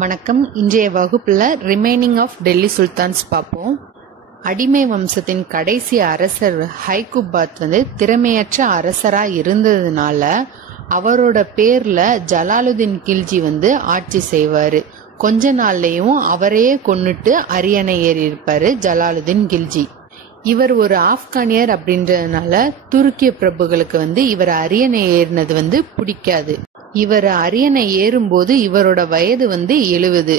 வணக்கம். இன்றைய வகுப்புல ரிமைனிங் ஆஃப் டெல்லி சுல்தான்ஸ் பார்ப்போம். அடிமை வம்சத்தின் கடைசி அரசர் ஹைகுபாத் திறமையற்ற அரசரா இருந்ததுனால அவரோட பேர்ல ஜலாலுதீன் கில்ஜி ஆட்சி செய்வாரு. கொஞ்ச நாள்லயும் அவரையே கொன்னுட்டு அரியணை ஏறி இருப்பாரு ஜலாலுதீன் கில்ஜி. இவர் ஒரு ஆப்கானியர் அப்படின்றதுனால துருக்கிய பிரபுகளுக்கு இவர் அரியணை ஏறினது பிடிக்காது. இவர் அரியணை ஏறும்போது இவரோட வயது 70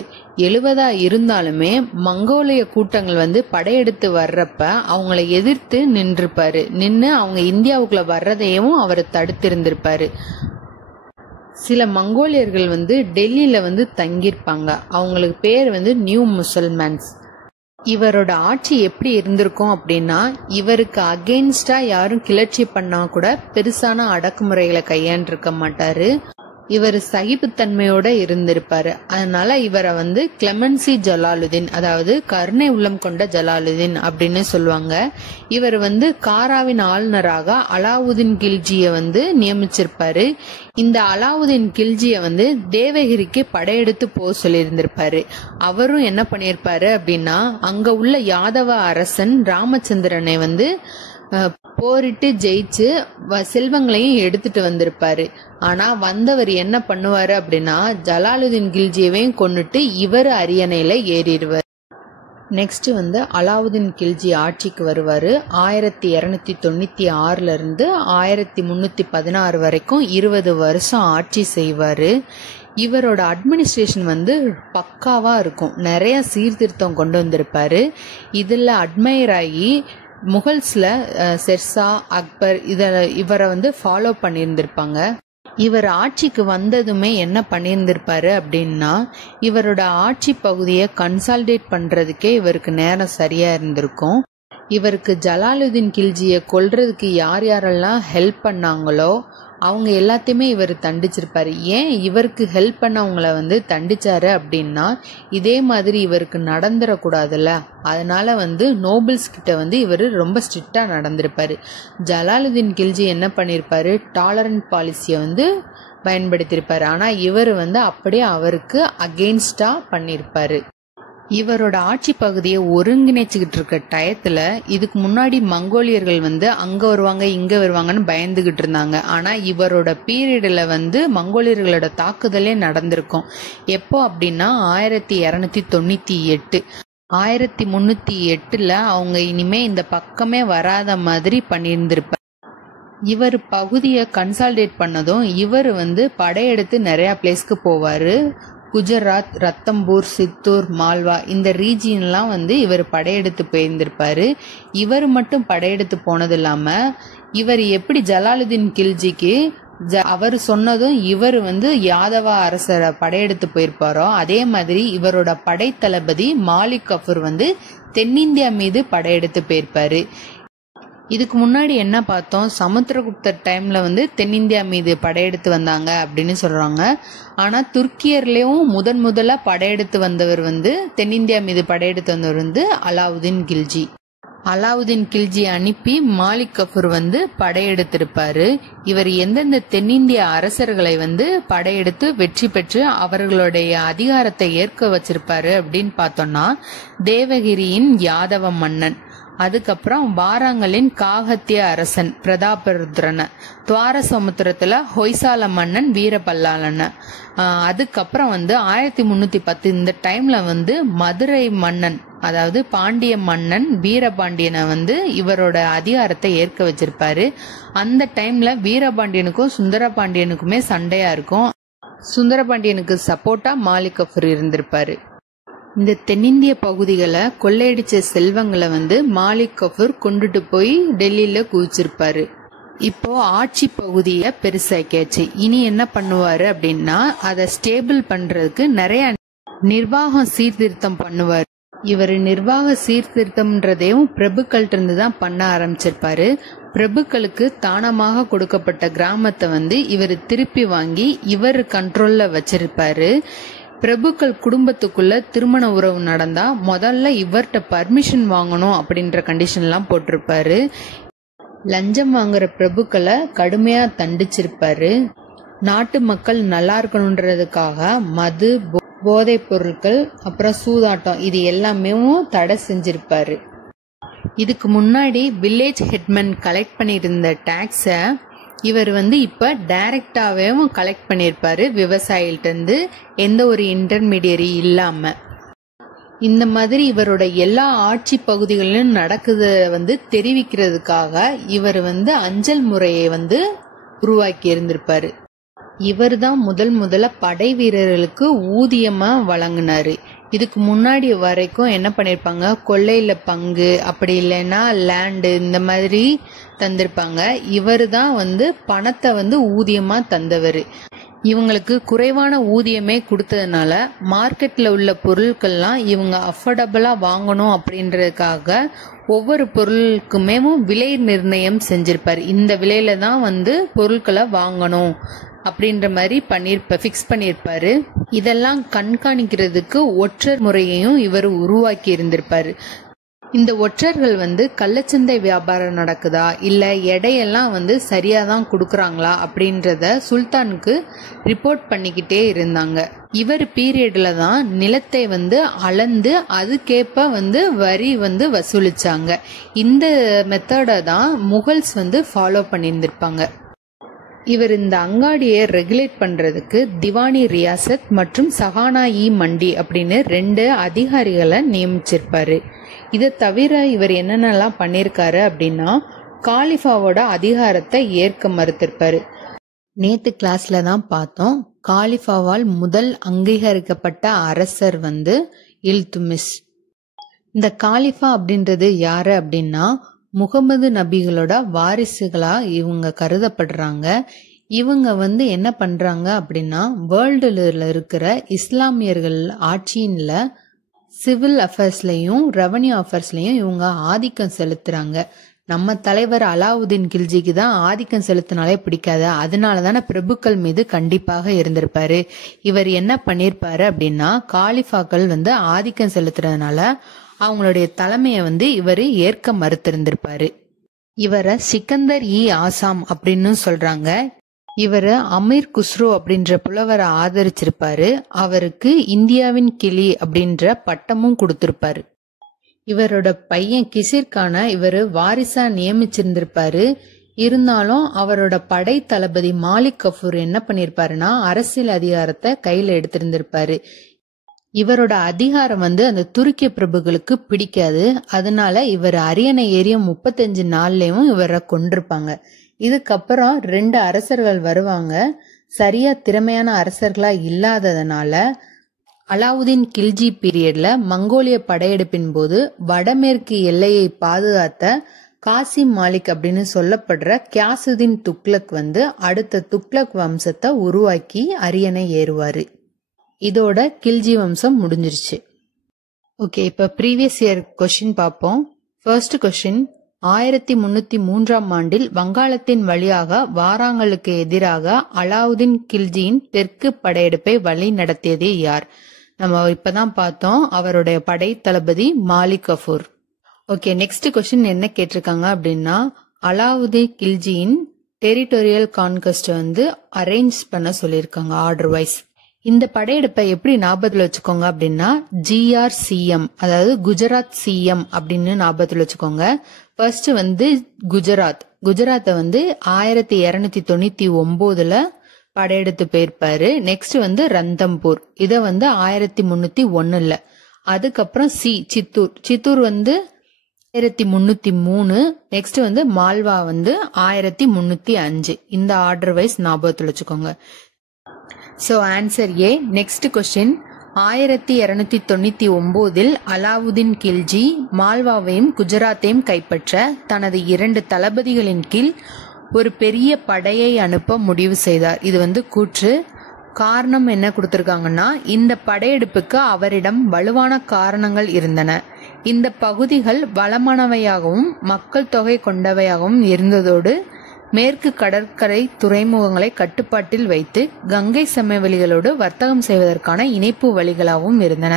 இருந்தாலுமே மங்கோலிய கூட்டங்கள் படையெடுத்து வர்றப்ப அவங்களை எதிர்த்து நின்று அவங்க இந்தியாவுக்குள்ள வர்றதையும் அவர் தடுத்திருந்திருப்பாரு. சில மங்கோலியர்கள் டெல்லியில தங்கியிருப்பாங்க. அவங்களுக்கு பேர் நியூ முசல்மான்ஸ். இவரோட ஆட்சி எப்படி இருந்திருக்கும் அப்படின்னா, இவருக்கு அகெயின்ஸ்டா யாரும் கிளர்ச்சி பண்ணா கூட பெருசான அடக்குமுறைகளை கையாண்டிருக்க மாட்டாரு. இவர் சகிப்புத்தன்மையோட இருந்திருப்பாரு. அதனால இவரை கிளெமென்சி ஜலாலுதீன், அதாவது கருணை உள்ளம் கொண்ட ஜலாலுதீன் அப்படின்னு சொல்லுவாங்க. இவர் காராவின் ஆளுநராக அலாவுதீன் கில்ஜிய நியமிச்சிருப்பாரு. இந்த அலாவுதீன் கில்ஜிய தேவகிரிக்கு படையெடுத்து போக சொல்லியிருந்திருப்பாரு. அவரும் என்ன பண்ணிருப்பாரு அப்படின்னா, அங்க உள்ள யாதவ அரசன் ராமச்சந்திரனை போரிட்டு ஜெயிச்சு செல்வங்களையும் எடுத்துட்டு வந்திருப்பாரு. ஆனா வந்தவர் என்ன பண்ணுவாரு அப்படின்னா, ஜலாலுதீன் கில்ஜியவையும் கொன்னுட்டு இவர் அரியணையில ஏறிடுவார். நெக்ஸ்ட் அலாவுதீன் கில்ஜி ஆட்சிக்கு வருவாரு. 1296 இருந்து 1316 வரைக்கும் 20 வருஷம் ஆட்சி செய்வாரு. இவரோட அட்மினிஸ்ட்ரேஷன் பக்காவா இருக்கும். நிறைய சீர்திருத்தம் கொண்டு வந்திருப்பாரு. இதுல அட்மையர் ஆகி முகல்ஸ்ல ஷெர்ஷா, அக்பர் இவரை ஃபாலோ பண்ணியிருந்திருப்பாங்க. இவர் ஆட்சிக்கு வந்ததுமே என்ன பண்ணியிருந்திருப்பாரு அப்படின்னா, இவரோட ஆட்சி பகுதியை கன்சாலிடேட் பண்றதுக்கே இவருக்கு நேரம் சரியா இருந்திருக்கும். இவருக்கு ஜலாலுதீன் கில்ஜியை கொல்றதுக்கு யார் யாரெல்லாம் ஹெல்ப் பண்ணாங்களோ அவங்க எல்லாத்தையுமே இவர் தண்டிச்சிருப்பாரு. ஏன் இவருக்கு ஹெல்ப் பண்ணவங்கள தண்டிச்சாரு அப்படின்னா, இதே மாதிரி இவருக்கு நடந்துடக்கூடாதுல்ல. அதனால நோபல்ஸ் கிட்ட இவர் ரொம்ப ஸ்ட்ரிக்டா நடந்திருப்பாரு. ஜலாலுதீன் கில்ஜி என்ன பண்ணிருப்பாரு, டாலரண்ட் பாலிசிய பயன்படுத்தியிருப்பாரு. ஆனா இவர் அப்படியே அவருக்கு அகெயின்ஸ்டா பண்ணிருப்பாரு. இவரோட ஆட்சி பகுதியை ஒருங்கிணைச்சுக்கிட்டு இருக்க டயத்துல இதுக்கு முன்னாடி மங்கோலியர்கள் அங்க வருவாங்க இங்க வருவாங்கன்னு பயந்துகிட்டு இருந்தாங்க. ஆனா இவரோட பீரியட்ல மங்கோலியர்களோட தாக்குதலே நடந்திருக்கும். எப்போ அப்படின்னா 1298. 1308 அவங்க இனிமே இந்த பக்கமே வராத மாதிரி பண்ணியிருந்திருப்பார். இவர் பகுதியை கன்சாலிடேட் பண்ணதும் இவர் படையெடுத்து நிறைய பிளேஸ்க்கு போவாரு. குஜராத், ரத்தம்பூர், சித்தூர், மால்வா இந்த ரீஜியன்லாம் இவர் படையெடுத்து போயிருந்திருப்பாரு. இவர் மட்டும் படையெடுத்து போனது இல்லாம, இவர் எப்படி ஜலாலுதீன் கில்ஜிக்கு அவர் சொன்னதும் இவர் யாதவ அரசரை படையெடுத்து போயிருப்பாரோ, அதே மாதிரி இவரோட படை தளபதி மாலிக் கஃபூர் தென்னிந்தியா மீது படையெடுத்து போயிருப்பாரு. இதுக்கு முன்னாடி என்ன பார்த்தோம், சமுத்திரகுப்தர் டைம்ல தென்னிந்தியா மீது படையெடுத்து வந்தாங்க அப்படின்னு சொல்றாங்க. ஆனா துர்க்கியர்லயும் முதல்ல படையெடுத்து வந்தவர் தென்னிந்தியா மீது படையெடுத்து வந்தவர் அலாவுதீன் கில்ஜி. அலாவுதீன் கில்ஜி அனுப்பி மாலிக் கஃபூர் படையெடுத்திருப்பாரு. இவர் எந்தெந்த தென்னிந்திய அரசர்களை படையெடுத்து வெற்றி பெற்று அவர்களுடைய அதிகாரத்தை ஏற்க வச்சிருப்பாரு அப்படின்னு பார்த்தோம்னா, தேவகிரியின் யாதவ மன்னன், அதுக்கப்புறம் வாராங்கலின் காகத்திய அரசன் பிரதாபருத்ரன, துவார சமுத்திரத்துல ஹொய்சால மன்னன் வீரபல்லாளன, அதுக்கப்புறம் 1310 இந்த டைம்ல மதுரை மன்னன், அதாவது பாண்டிய மன்னன் வீரபாண்டியனை இவரோட அதிகாரத்தை ஏற்க வச்சிருப்பாரு. அந்த டைம்ல வீரபாண்டியனுக்கும் சுந்தரபாண்டியனுக்குமே சண்டையா இருக்கும். சுந்தரபாண்டியனுக்கு சப்போர்ட்டா மாலிக் கஃபூர் இருந்திருப்பாரு. இந்த தென்னிந்திய பகுதிகளை கொள்ளையடிச்ச செல்வங்களை மாலிக் கஃபூர் கொண்டுட்டு போய் டெல்லியில குவிச்சிருப்பாரு. இப்போ ஆட்சி பகுதியை பெருசாக்கியாச்சு. இனி என்ன பண்ணுவாரு அப்படின்னா, அதை ஸ்டேபிள் பண்றதுக்கு நிறைய நிர்வாக சீர்திருத்தம் பண்ணுவாரு. இவர் நிர்வாக சீர்திருத்தம்ன்றதையும் பிரபுக்கள்ட்ட இருந்து தான் பண்ண ஆரம்பிச்சிருப்பாரு. பிரபுக்களுக்கு தானமாக கொடுக்கப்பட்ட கிராமத்தை இவர் திருப்பி வாங்கி இவர் கண்ட்ரோல்ல வச்சிருப்பாரு. பிரபுக்கள் குடும்பத்துக்குள்ள திருமண உறவு நடந்தா முதல்ல இவர்கிட்ட பர்மிஷன் வாங்கணும் அப்படின்ற கண்டிஷன்லாம் போட்டிருப்பாரு. லஞ்சம் வாங்குற பிரபுக்களை கடுமையா தண்டிச்சிருப்பாரு. நாட்டு மக்கள் நல்லா இருக்கணும்ன்றதுக்காக மது, போதைப் பொருட்கள், அப்புறம் சூதாட்டம் இது எல்லாமே தடை செஞ்சிருப்பாரு. இதுக்கு முன்னாடி வில்லேஜ் ஹெட்மேன் கலெக்ட் பண்ணியிருந்த டாக்ஸை இவர் இப்ப டைரக்டாவே கலெக்ட் பண்ணியிருப்பாரு விவசாயிகிட்ட இருந்து, எந்த ஒரு இன்டர்மீடியரி இல்லாம. இந்த மாதிரி இவரோட எல்லா ஆட்சி பகுதிகளிலும் நடக்குத தெரிவிக்கிறதுக்காக இவர் அஞ்சல் முறையை உருவாக்கி இருந்திருப்பாரு. இவர் தான் முதல்ல படை வீரர்களுக்கு ஊதியமா வழங்கினாரு. இதுக்கு முன்னாடி வரைக்கும் என்ன பண்ணிருப்பாங்க, கொள்ளையில பங்கு, அப்படி இல்லைன்னா லேண்டு இந்த மாதிரி தந்திருப்பாங்க. இவர் தான் பணத்தை ஊதியமா தந்தவர். இவங்களுக்கு குறைவான ஊதியமே கொடுத்ததுனால மார்க்கெட்ல உள்ள பொருட்கள்லாம் இவங்க அஃபோர்டபுளா வாங்கணும் அப்படின்றதுக்காக ஒவ்வொரு பொருளுக்குமே விலை நிர்ணயம் செஞ்சிருப்பாரு. இந்த விலையில தான் பொருட்களை வாங்கணும் அப்படின்ற மாதிரி ஃபிக்ஸ் பண்ணியிருப்பாரு. இதெல்லாம் கண்காணிக்கிறதுக்கு ஒற்றர் முறையையும் இவர் உருவாக்கி இருந்திருப்பாரு. இந்த ஒற்றர்கள் கள்ளச்சந்தை வியாபாரம் நடக்குதா இல்ல எடையெல்லாம் சரியாதான் கொடுக்கறாங்களா அப்படின்றத சுல்தானுக்கு ரிப்போர்ட் பண்ணிக்கிட்டே இருந்தாங்க. இவர் பீரியட்ல தான் நிலத்தை அளந்து அதுக்கேற்ப வரி வசூலிச்சாங்க. இந்த மெத்தட தான் முகல்ஸ் ஃபாலோ பண்ணியிருந்திருப்பாங்க. இவர் இந்த அங்காடியை ரெகுலேட் பண்றதுக்கு திவானி ரியாசத் மற்றும் சஹானா இ மண்டி அப்படின்னு 2 அதிகாரிகளை நியமிச்சிருப்பாரு. இதை தவிர இவர் என்னென்னலாம் பண்ணிருக்காரு அப்படின்னா, காலிஃபாவோட அதிகாரத்தை ஏற்க மறுத்திருப்பாரு. நேத்து கிளாஸ்ல தான் பார்த்தோம், காலிஃபாவால் முதல் அங்கீகரிக்கப்பட்ட அரசர் இல்துமிஸ். இந்த காலிஃபா அப்படின்றது யாரு அப்படின்னா, முகமது நபிகளோட வாரிசுகளா இவங்க கருதப்படுறாங்க. இவங்க என்ன பண்றாங்க அப்படின்னா, வேர்ல்டுல இருக்கிற இஸ்லாமியர்கள் ஆட்சியின்ல சிவில் அஃபேர்ஸ்லயும் ரெவன்யூ அஃபேர்ஸ்லயும் இவங்க ஆதிக்கம் செலுத்துறாங்க. நம்ம தலைவர் அலாவுதீன் கில்ஜிக்கு தான் ஆதிக்கம் செலுத்தினாலே பிடிக்காது, அதனால தானே பிரபுக்கள் மீது கண்டிப்பாக இருந்திருப்பாரு. இவர் என்ன பண்ணிருப்பாரு அப்படின்னா, காலிஃபாக்கள் ஆதிக்கம் செலுத்துறதுனால அவங்களுடைய தலைமையை இவர் ஏற்க மறுத்திருந்திருப்பாரு. இவரை சிக்கந்தர் இ ஆசாம் அப்படின்னு சொல்றாங்க. இவரு அமீர் குஸ்ரோ அப்படின்ற புலவரை ஆதரிச்சிருப்பாரு. அவருக்கு இந்தியாவின் கிளி அப்படின்ற பட்டமும் கொடுத்திருப்பாரு. இவரோட பையன் கிசிர்கான இவரு வாரிசா நியமிச்சிருந்திருப்பாரு. இருந்தாலும் அவரோட படை தளபதி மாலிக் கஃபூர் என்ன பண்ணிருப்பாருன்னா, அரசியல் அதிகாரத்தை கையில எடுத்திருந்திருப்பாரு. இவரோட அதிகாரம் அந்த துருக்கிய பிரபுகளுக்கு பிடிக்காது. அதனால இவர் அரியணை ஏறிய 35 நாள்லயும் இவரை கொண்டிருப்பாங்க. இதுக்கப்புறம் 2 அரசர்கள் வருவாங்க. சரியா திறமையான அரசர்களா இல்லாததுனால அலாவுதீன் கில்ஜி பீரியட்ல மங்கோலிய படையெடுப்பின் போது வடமேற்கு எல்லையை பாதுகாத்த காசிம் மாலிக் அப்படின்னு சொல்லப்படுற கியாசுதீன் துக்ளக் அடுத்த துக்ளக் வம்சத்தை உருவாக்கி அரியணை ஏறுவாரு. இதோட கில்ஜி வம்சம் முடிஞ்சிருச்சு. ஓகே, இப்ப ப்ரீவியஸ் இயர் கொஸ்டின் பார்ப்போம். ஃபர்ஸ்ட் கொஸ்டின், 1303ஆம் ஆண்டில் வங்காளத்தின் வழியாக வாராங்களுக்கு எதிராக அலாவுதீன் கில்ஜியின் தெற்கு படையெடுப்பை வழி நடத்தியது யார்? நம்ம இப்பதான் பார்த்தோம், அவருடைய படை தளபதி Malik Kafur. Okay, next question என்ன கேட்டிருக்காங்க அப்படின்னா, அலாவுதீன் கில்ஜியின் டெரிட்டோரியல் கான்கஸ்ட் அரேஞ்ச் பண்ண சொல்லியிருக்காங்க ஆர்டர் வைஸ். இந்த படையெடுப்பை எப்படி ஞாபகத்துல வச்சுக்கோங்க அப்படின்னா, GRCM, அதாவது குஜராத் சிஎம் அப்படின்னு ஞாபகத்துல வச்சுக்கோங்க. ஃபர்ஸ்ட் குஜராத்தை 1299ல படையெடுத்து போயிருப்பாரு. நெக்ஸ்ட் ரந்தம்பூர், இத 1301ல. அதுக்கப்புறம் சித்தூர் 1303. நெக்ஸ்ட் மால்வா 1305. இந்த ஆர்டர் வைஸ் ஞாபகத்துல வச்சுக்கோங்க. So answer A. Next question, 1299இல் அலாவுதீன் கில்ஜி மால்வாவையும் குஜராத்தையும் கைப்பற்ற தனது 2 தளபதிகளின் கீழ் ஒரு பெரிய படையை அனுப்ப முடிவு செய்தார். இது கூற்று. காரணம் என்ன கொடுத்திருக்காங்கன்னா, இந்த படையெடுப்புக்கு அவரிடம் வலுவான காரணங்கள் இருந்தன. இந்த பகுதிகள் வளமானவையாகவும் மக்கள் தொகை கொண்டவையாகவும் இருந்ததோடு மேற்கு கடற்கரை துறைமுகங்களை கட்டுப்பாட்டில் வைத்து கங்கை சமவெளிகளோடு வர்த்தகம் செய்வதற்கான இணைப்பு வழிகளாகவும் இருந்தன.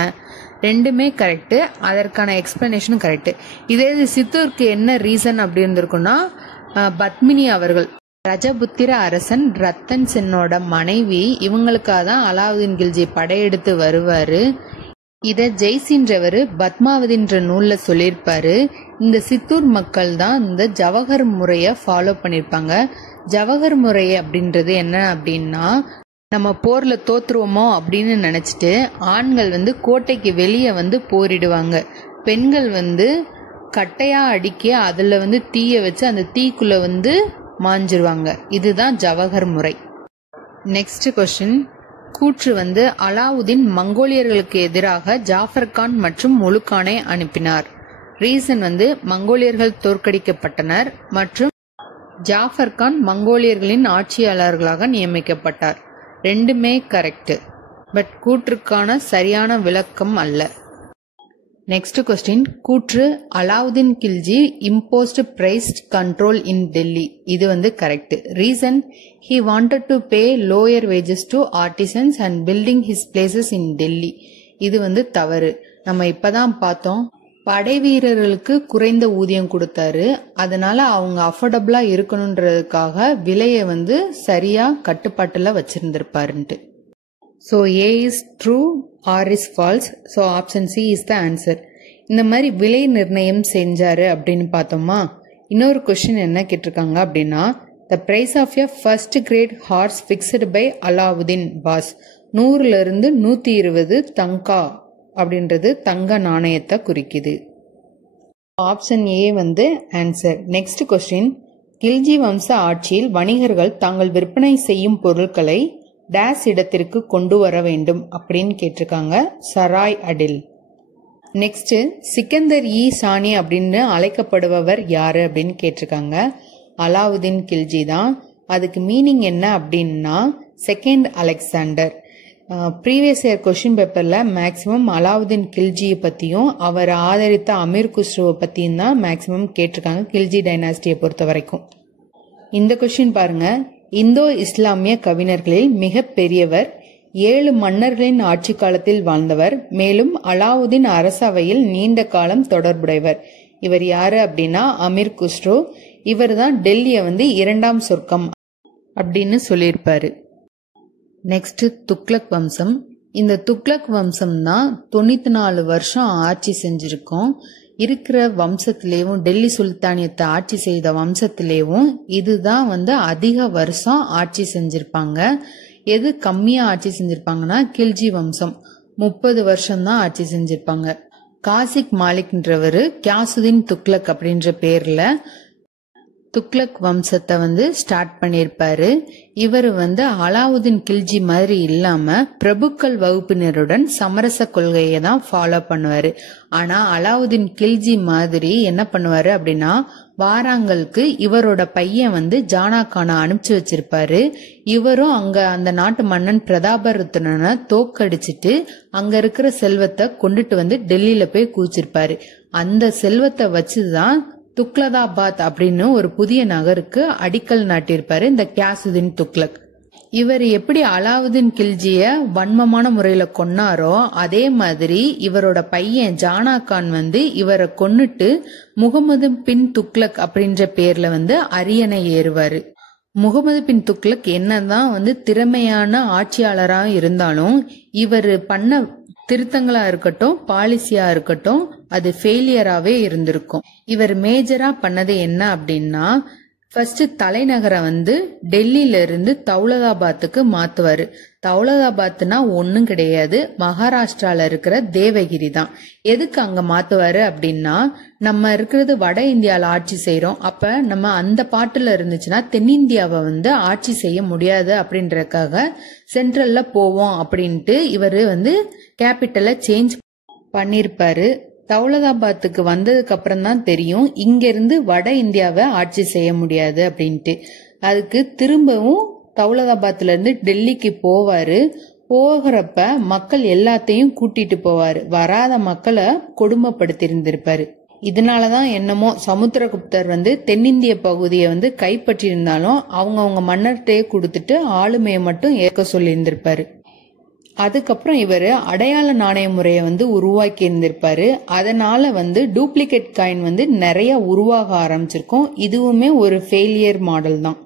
ரெண்டுமே கரெக்ட், அதற்கான எக்ஸ்பிளனேஷனும் கரெக்ட். இதே சித்தூருக்கு என்ன ரீசன் அப்படி இருந்திருக்குன்னா, பத்மினி அவர்கள் ரஜபுத்திர அரசன் ரத்தன் சென்னோட மனைவி, இவங்களுக்காக தான் அலாவுதீன் கில்ஜி படையெடுத்து வருவாரு. இத ஜெய்சின்றவர் பத்மாவதின்ற நூல்ல சொல்லியிருப்பாரு. இந்த சித்தூர் மக்கள் தான் இந்த ஜவஹர் முறைய ஃபாலோ பண்ணிருப்பாங்க. ஜவஹர் முறை அப்படின்றது என்ன அப்படின்னா, நம்ம போர்ல தோத்துருவோமோ அப்படின்னு நினைச்சிட்டு ஆண்கள் கோட்டைக்கு வெளியே போரிடுவாங்க. பெண்கள் கட்டையா அடிக்க அதுல தீய வச்சு அந்த தீக்குள்ள மாஞ்சிருவாங்க. இதுதான் ஜவஹர் முறை. Next question. கூற்று அலாவுதீன் மங்கோலியர்களுக்கு எதிராக ஜாஃபர் கான் மற்றும் முலுக்கானை அனுப்பினார். ரீசன் மங்கோலியர்கள் தோற்கடிக்கப்பட்டனர் மற்றும் ஜாஃபர் கான் மங்கோலியர்களின் ஆட்சியாளர்களாக நியமிக்கப்பட்டார். ரெண்டுமே கரெக்ட், பட் கூற்றுக்கான சரியான விளக்கம் அல்ல. Next question. கூற்று Alauddin Khilji imposed price control in Delhi. இது correct. Reason, he wanted to pay lower wages to artisans and building his places in Delhi. இது தவறு. நம்ம இப்பதான் பார்த்தோம், படை வீரர்களுக்கு குறைந்த ஊதியம் கொடுத்தாரு. அதனால அவங்க அஃபோர்டபுளா இருக்கணும்ன்றதுக்காக விலையை சரியா கட்டுப்பாட்டுல வச்சிருந்திருப்பாருன்ட்டு. So A is true, R is false. So option C is the answer. இந்த மாதிரி விலை நிர்ணயம் செஞ்சாரு அப்படின்னு பார்த்தோமா. இன்னொரு கொஸ்டின் என்ன கேட்டிருக்காங்க அப்படின்னா, the price of a first grade horse fixed by Alauddin was 100ல இருந்து 120 தங்கா அப்படின்றது தங்க நாணயத்தை குறிக்குது. Option A answer. Next question. Khilji வம்ச ஆட்சியில் வணிகர்கள் தாங்கள் விற்பனை செய்யும் பொருட்களை டேஸ் இடத்திற்கு கொண்டு வர வேண்டும் அப்படின்னு கேட்டிருக்காங்க. சராய் அடில். நெக்ஸ்ட். சிக்கந்தர் இ சானி அப்படின்னு அழைக்கப்படுபவர் யாரு அப்படின்னு கேட்டிருக்காங்க. அலாவுதீன் கில்ஜி தான். அதுக்கு மீனிங் என்ன அப்படின்னா second Alexander. Previous year question பேப்பர்ல மேக்சிமம் அலாவுதீன் கில்ஜியை பத்தியும் அவர் ஆதரித்த அமீர் குஸ்ரோவை பத்தியும் தான் மேக்சிமம் கேட்டிருக்காங்க கில்ஜி டைனாஸ்டியை பொறுத்த வரைக்கும். இந்த கொஸ்டின் பாருங்க. இந்தோ இஸ்லாமிய கவிஞர்களில் மிக பெரியவர், 7 மன்னர்களின் ஆட்சி காலத்தில் வாழ்ந்தவர், மேலும் அலாவுதீன் அரசவையில் நீண்ட காலம் தொடர்புடையவர். இவர் யாரு அப்படின்னா அமீர் குஸ்ரோ. இவர் தான் டெல்லியை 2ஆம் சொர்க்கம் அப்படின்னு சொல்லியிருப்பாரு. நெக்ஸ்ட் துக்ளக் வம்சம். இந்த துக்ளக் வம்சம் தான் 94 வருஷம் ஆட்சி செஞ்சிருக்கோம். இருக்கிற வம்சத்திலேயும் டெல்லி சுல்தானியத்தை ஆட்சி செய்த வம்சத்திலேயும் இதுதான் அதிக வருஷம் ஆட்சி செஞ்சிருப்பாங்க. எது கம்மியா ஆட்சி செஞ்சிருப்பாங்கன்னா கில்ஜி வம்சம் 30 வருஷம் தான் ஆட்சி செஞ்சிருப்பாங்க. காசிக் மாலிக்ன்றவரு கியாசுதீன் துக்ளக் அப்படின்ற பேர்ல துக்ளக் வம்சத்தை ஸ்டார்ட் பண்ணிருப்பாரு. இவர் அலாவுதீன் கில்ஜி மாதிரி இல்லாம பிரபுக்கள் வகுப்பினருடன் சமரச கொள்கையை தான் ஃபாலோ பண்ணுவாரு. ஆனா அலாவுதீன் கில்ஜி மாதிரி என்ன பண்ணுவாரு அப்படின்னா வாராங்களுக்கு இவரோட பையன் ஜானா கானை அனுப்பிச்சு வச்சிருப்பாரு. இவரும் அங்க அந்த நாட்டு மன்னன் பிரதாபருத்தனை தோக்கடிச்சிட்டு அங்க இருக்கிற செல்வத்தை கொண்டுட்டு டெல்லியில போய் கூச்சிருப்பாரு. அந்த செல்வத்தை வச்சுதான் துக்லதாபாத் அப்படின்னு ஒரு புதிய நகருக்கு அடிக்கல் நாட்டியிருப்பாரு இந்த கியாசுதீன் துக்ளக். இவர் எப்படி அலாவுதீன் கில்ஜிய வன்மமான முறையில கொன்னாரோ அதே மாதிரி இவரோட பையன் ஜானா கான் இவரை கொன்னுட்டு முகமது பின் துக்ளக் அப்படின்ற பேர்ல அரியணை ஏறுவாரு. முகமது பின் துக்ளக் என்னதான் திறமையான ஆட்சியாளரா இருந்தாலும் இவர் பண்ண திருத்தங்களா இருக்கட்டும் பாலிசியா இருக்கட்டும் அது ஃபெயிலியராவே இருந்திருக்கும். இவர் மேஜரா பண்ணது என்ன அப்படின்னா ஃபர்ஸ்ட் தலைநகரை டெல்லியில இருந்து தௌலதாபாத்துக்கு மாத்துவாரு. தௌலதாபாத்னா ஒன்னும் கிடையாது, மகாராஷ்டிரால இருக்கிற தேவகிரி தான். எதுக்கு அங்க மாத்துவாரு அப்படின்னா நம்ம இருக்கிறது வட இந்தியால ஆட்சி செய்யறோம், அப்ப நம்ம அந்த பாட்டுல இருந்துச்சுன்னா தென்னிந்தியாவை ஆட்சி செய்ய முடியாது அப்படின்றதுக்காக சென்ட்ரல்ல போவோம் அப்படின்ட்டு இவரு கேபிட்டலை சேஞ்ச் பண்ணிருப்பாரு. தௌலதாபாத்துக்கு வந்ததுக்கு அப்புறம் தான் தெரியும் இங்க இருந்து வட இந்தியாவை ஆட்சி செய்ய முடியாது அப்படின்ட்டு. அதுக்கு திரும்பவும் தௌலதாபாத்ல இருந்து டெல்லிக்கு போவாரு. போகிறப்ப மக்கள் எல்லாத்தையும் கூட்டிட்டு போவாரு. வராத மக்களை கொடுமைப்படுத்தி இருந்திருப்பாரு. இதனாலதான் என்னமோ சமுத்திரகுப்தர் தென்னிந்திய பகுதியை கைப்பற்றி இருந்தாலும் அவங்க மன்னர்கிட்டயே கொடுத்துட்டு ஆளுமையை மட்டும் ஏற்க சொல்லி இருந்திருப்பாரு. அதுக்கப்புறம் இவர் அடையாள நாணய முறையை உருவாக்கி இருந்திருப்பாரு. அதனால டூப்ளிகேட் காயின் நிறைய உருவாக ஆரம்பிச்சிருக்கும். இதுவுமே ஒரு ஃபெயிலியர் மாடல் தான்.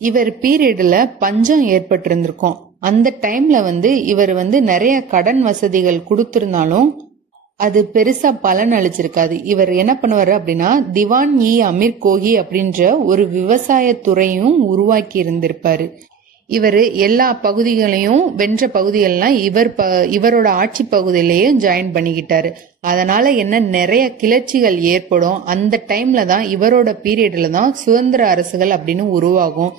இவர் பீரியட்ல பஞ்சம் ஏற்பட்டிருந்திருக்கும். அந்த டைம்ல இவர் நிறைய கடன் வசதிகள் கொடுத்திருந்தாலும் அது பெருசா பலன் அளிச்சிருக்காது. இவர் என்ன பண்ணுவாரு அப்படின்னா திவான் இ அமீர் கோஹி அப்படின்ற ஒரு விவசாய துறையும் உருவாக்கி இருந்திருப்பாரு. இவர் எல்லா பகுதிகளையும் வென்ற பகுதிகள்லாம் இவரோட ஆட்சி பகுதியிலேயும் ஜாயின் பண்ணிக்கிட்டாரு. அதனால நிறைய கிளர்ச்சிகள் ஏற்படும். அந்த டைம்ல தான் இவரோட பீரியட்ல தான் சுதந்திர அரசுகள் அப்படின்னு உருவாகும்.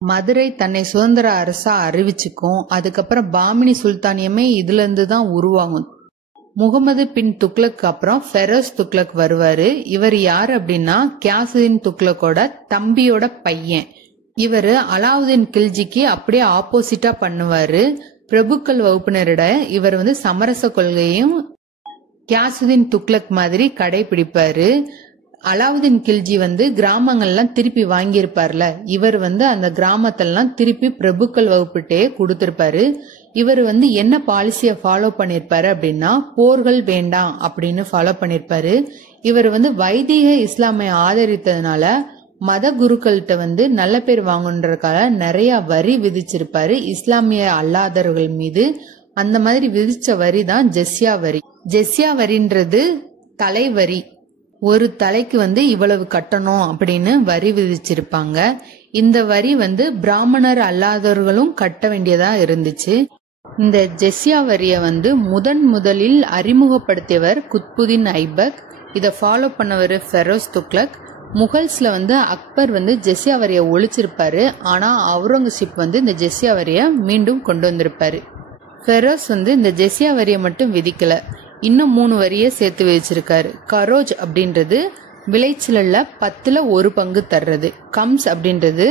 மதுரை தன்னை சுதந்திர அரசா அறிவிச்சுக்கும். அதுக்கப்புறம் பாமினி சுல்தானியமே இதுல இருந்து தான் உருவாகும். முகமது பின் துக்ளக் அப்புறம் ஃபெரோஸ் துக்ளக் வருவாரு. இவர் யார் அப்படின்னா கியாசுதீன் துக்ளக்கோட தம்பியோட பையன். இவர் அலாவுதீன் கில்ஜிக்கு அப்படியே ஆப்போசிட்டா பண்ணுவாரு. பிரபுக்கள் வகுப்பினரிட இவர் சமரச கொள்கையும் கியாசுதீன் துக்ளக் மாதிரி கடைபிடிப்பாரு. அலாவுதீன் கில்ஜி கிராமங்கள்லாம் திருப்பி வாங்கியிருப்பார்ல, இவர் அந்த கிராமத்தெல்லாம் திருப்பி பிரபுக்கள் வகுப்பிட்டே கொடுத்திருப்பாரு. இவர் என்ன பாலிசிய ஃபாலோ பண்ணிருப்பாரு அப்படின்னா போர்கள் வேண்டாம் அப்படின்னு ஃபாலோ பண்ணிருப்பாரு. இவர் வைதிக இஸ்லாமை ஆதரித்ததுனால மத குருக்கள்கிட்ட நல்ல பேர் வாங்குன்றதுக்காக நிறைய வரி விதிச்சிருப்பாரு இஸ்லாமிய அல்லாதவர்கள் மீது. அந்த மாதிரி விதிச்ச வரி தான் ஜெஸ்யா வரி. ஜெஸ்யா வரின்றது தலைவரி. ஒரு தலைக்கு இவ்வளவு கட்டணும் அப்படின்னு வரி விதிச்சிருப்பாங்க. இந்த வரி பிராமணர் அல்லாதவர்களும் கட்ட வேண்டியதா இருந்துச்சு. இந்த ஜெஸ்யா வரிய முதலில் அறிமுகப்படுத்தியவர் குத்புதீன் ஐபக். இத ஃபாலோ பண்ணவர் ஃபெரோஸ் துக்ளக். முகல்ஸ்ல அக்பர் ஜெஸ்யா வரிய ஒழிச்சிருப்பாரு. ஆனா அவுரங்கசீப் இந்த ஜெஸ்யா வரிய மீண்டும் கொண்டு வந்திருப்பாரு. ஃபெரோஸ் இந்த ஜெஸ்யா வரிய மட்டும் விதிக்கல, இன்னும் 3 வரிய சேர்த்து வச்சிருக்காரு. கரோஜ் அப்படின்றது விளைச்சல 10% 1 தர்றது. கம்ஸ் அப்படின்றது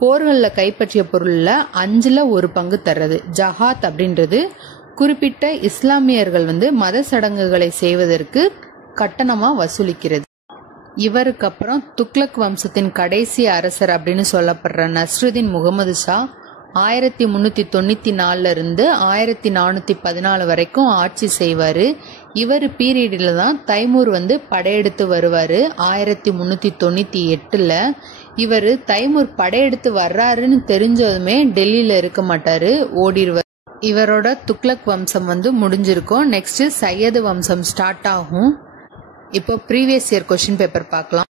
போர்கள்ல கைப்பற்றிய பொருள்ல 5% தர்றது. ஜஹாத் அப்படின்றது குறிப்பிட்ட இஸ்லாமியர்கள் மத சடங்குகளை செய்வதற்கு கட்டணமா வசூலிக்கிறது. இவருக்கு அப்புறம் துக்ளக் வம்சத்தின் கடைசி அரசர் அப்படின்னு சொல்லப்படுற நஸ்ருதீன் முகமது ஷா 1394 இருந்து 1414 வரைக்கும் ஆட்சி செய்வாரு. இவர் பீரியட்ல தான் தைமூர் படையெடுத்து வருவாரு. 1398ல இவர் தைமூர் படையெடுத்து வர்றாருன்னு தெரிஞ்சதுமே டெல்லியில இருக்க மாட்டாரு, ஓடிடுவார். இவரோட துக்ளக் வம்சம் முடிஞ்சிருக்கும். நெக்ஸ்ட் சையது வம்சம் ஸ்டார்ட் ஆகும். இப்போ ப்ரீவியஸ் இயர் கொஸ்டின் பேப்பர் பார்க்கலாம்.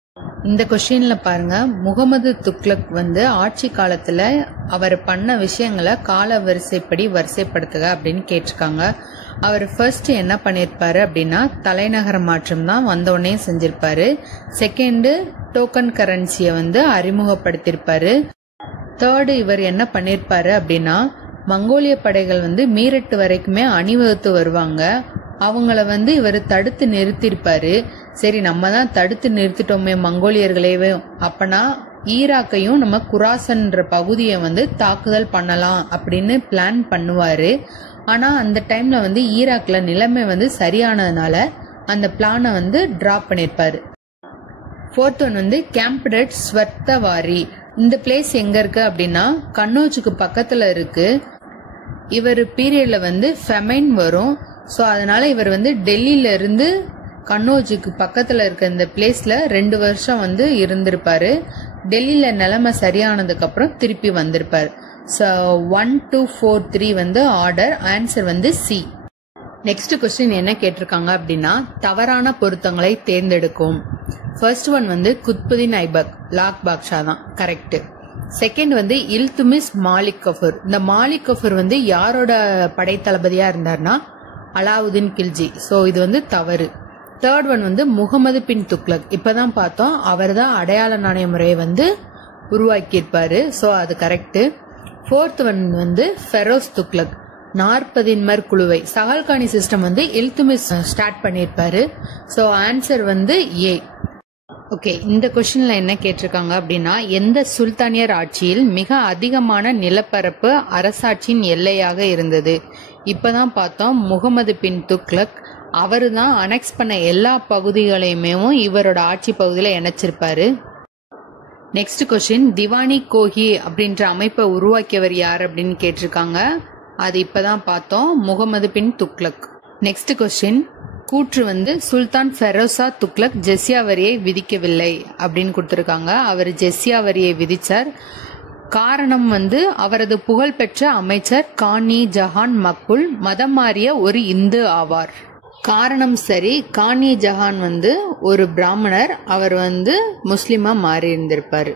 இந்த கொஸ்டின்ல பாருங்க, முகமது துக்ளக் ஆட்சி காலத்துல அவர் பண்ண விஷயங்களை கால வரிசைப்படி வரிசைப்படுத்துக அப்படின்னு கேட்டிருக்காங்க. அவர் ஃபர்ஸ்ட் என்ன பண்ணிருப்பாரு அப்படின்னா தலைநகர மாற்றம் தான் வந்தோடனே செஞ்சிருப்பாரு. செகண்ட் டோக்கன் கரன்சியை அறிமுகப்படுத்திருப்பாரு. தேர்டு இவர் என்ன பண்ணிருப்பாரு அப்படின்னா மங்கோலிய படைகள் மீரட்டு வரைக்குமே அணிவகுத்து வருவாங்க. அவங்கள இவர் தடுத்து நிறுத்திருப்பாரு. சரி, நம்ம தான் தடுத்து நிறுத்திட்டோமே மங்கோலியர்களேவே, அப்பனா ஈராக்கையும் நம்ம குராசன்ற பகுதியை தாக்குதல் பண்ணலாம் அப்படின்னு பிளான் பண்ணுவாரு. ஆனா அந்த டைம்ல ஈராக்ல நிலைமை சரியானதுனால அந்த பிளானை டிராப் பண்ணிருப்பாரு. Fourth one camped at Swargadwari. இந்த பிளேஸ் எங்க இருக்கு அப்படின்னா கன்னோஜுக்கு பக்கத்துல இருக்கு. இவர் பீரியட்ல ஃபெமைன் வரும். ஸோ அதனால இவர் டெல்லியில இருந்து கன்னோஜுக்கு பக்கத்துல இருக்க இந்த பிளேஸ்ல 2 வருஷம் இருந்திருப்பாரு. டெல்லியில நிலைமை சரியானதுக்கு அப்புறம் திருப்பி வந்திருப்பாரு. So 1 2 4 3 order. Answer C. Next question என்ன கேட்டிருக்காங்க அப்படின்னா தவறான பொருத்தங்களை தேர்ந்தெடுக்கும். ஃபர்ஸ்ட் ஒன் குத்புதீன் ஐபக், லாக் பாக்ஷா தான் கரெக்ட். செகண்ட் இல்துமிஸ் மாலிக் கஃபூர். இந்த மாலிக் கஃபூர் யாரோட படை தளபதியா இருந்தார்னா அலாவுதீன் கில்ஜி. ஸோ இது தவறு. Third one Muhammad bin Tughlaq. இப்பதான் பார்த்தோம், அவர் தான் அடையாள நாணய முறையை உருவாக்கியிருப்பாரு. ஸோ அது correct. Fourth one Feroz Tughlaq 40 குழுவை சஹல்கானி சிஸ்டம் இல்துமிஸ் ஸ்டார்ட் பண்ணியிருப்பாரு. So answer A. ஓகே, இந்த கொஸ்டின்ல என்ன கேட்டிருக்காங்க அப்படின்னா எந்த சுல்தானியர் ஆட்சியில் மிக அதிகமான நிலப்பரப்பு அரசாட்சியின் எல்லையாக இருந்தது? இப்பதான் பார்த்தோம், முகமது பின் துக்ளக். அவரு தான் அனெக்ஸ் பண்ண எல்லா பகுதிகளையுமே இவரோட ஆட்சி பகுதியில இணைச்சிருப்பாரு. நெக்ஸ்ட் கொஸ்டின் திவானி கோஹி அப்படின்ற அமைப்பை உருவாக்கியவர் யார் அப்படின்னு கேட்டிருக்காங்க. அது இப்பதான் பார்த்தோம், முகமது பின் துக்ளக். நெக்ஸ்ட் கொஸ்டின் கூற்று சுல்தான் ஃபெரோசா துக்ளக் ஜெஸ்யா வரியை விதிக்கவில்லை அப்படின்னு கொடுத்திருக்காங்க. அவர் ஜெஸ்யா வரியை விதிச்சார். காரணம் வந்து அவரது புகழ்பெற்ற அமைச்சர் கான் ஜஹான் மக்புல் மதம் மாறிய ஒரு இந்து ஆவார். காரணம் சரி, கான் ஜஹான் வந்து ஒரு பிராமணர், அவர் வந்து முஸ்லிமா மாறி இருந்திருப்பாரு.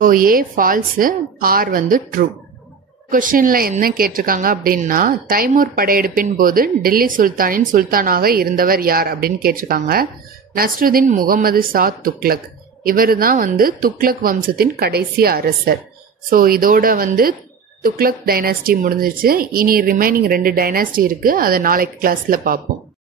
ஸோ ஏ ஃபால்ஸு, ஆர் வந்து ட்ரூ. கொஸ்டின்ல என்ன கேட்டிருக்காங்க அப்படின்னா, தைமூர் படையெடுப்பின் போது டெல்லி சுல்தானின் சுல்தானாக இருந்தவர் யார் அப்படின்னு கேட்டிருக்காங்க. நஸ்ருதீன் முகமது ஷா துக்ளக். இவர் தான் வந்து துக்ளக் வம்சத்தின் கடைசி அரசர். ஸோ இதோட வந்து துக்ளக் டைனாஸ்டி முடிஞ்சிச்சு. இனி ரிமைனிங் 2 டைனாஸ்டி இருக்கு, அதை நாளைக்கு கிளாஸ்ல பார்ப்போம்.